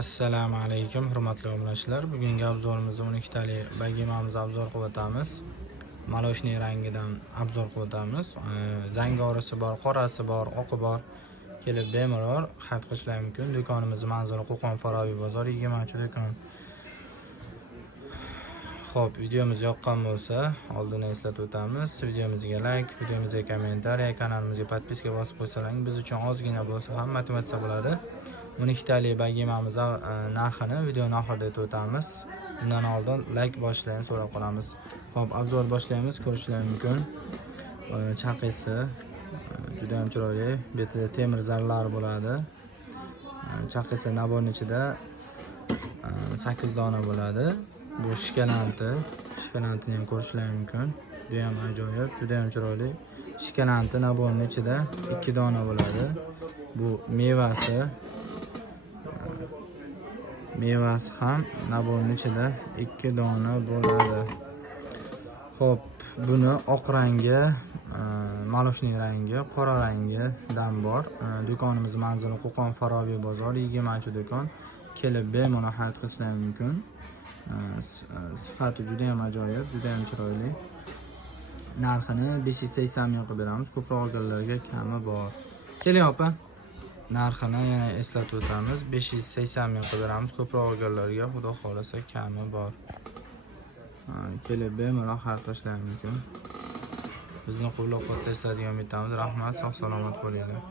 Assalomu alaykum hurmatli obunachilar. Bugungi obzorimizda 12 tali bagimamizni obzor qilib o'tamiz. Maloshniy rangidan obzor qilib o'tamiz. Zangorisi bor, qorasi bor, oqi bor. Kelib bemalol xarid qilishlari mumkin. Do'konimiz manzili Qo'qon Forobiy bozor 20-do'kon. Xo'p, videomiz yoqqan bo'lsa, oldindan eslatib o'tamiz. Videomizga like, videomizga kommentariy, kanalimizga podpiska bosib qo'ysalar, biz uchun ozgina bo'lsa ham motivatsiya bo'ladi. 12 tali bagimamiz narxini videoning oxirida aytib o'tamiz. Undan oldin like bosishlarni so'rab qolamiz. Xo'p, obzor boshlaymiz. Ko'rishingiz mumkin. Chaqisi juda ham chiroyli. Betida temir zarlar bo'ladi. Chaqisi naborning ichida 8 dona bo'ladi. Bu shikalanti ham ko'rishingiz mumkin. Juda ham ajoyib, juda ham chiroyli. Shikalanti naborning ichida 2 dona bo'ladi. Bu mevasi ham naborning ichida 2 dona bo'ladi. Xo'p, buni oq rangi, maloshniy rangi, qora rangidan bor. Do'konimiz manzili Qo'qon Forobiy bozor 20-do'kon. Kelib bemalol xarid qilishlari mumkin. Sifati juda ham ajoyib, juda ham chiroyli. Narxini 580 ming qilib beramiz. Ko'proq olganlarga kami bor. Keling opa. Narxini yana eslatib o'tamiz. 580 ming qilib beramiz. Ko'proq olganlarga xudo xolasa kami bor. Kelib bemalol xarid qilishlari mumkin. Bizni qo'llab-quvvatlashlarga davom etamiz. Rahmat, sog' salomat bo'linglar.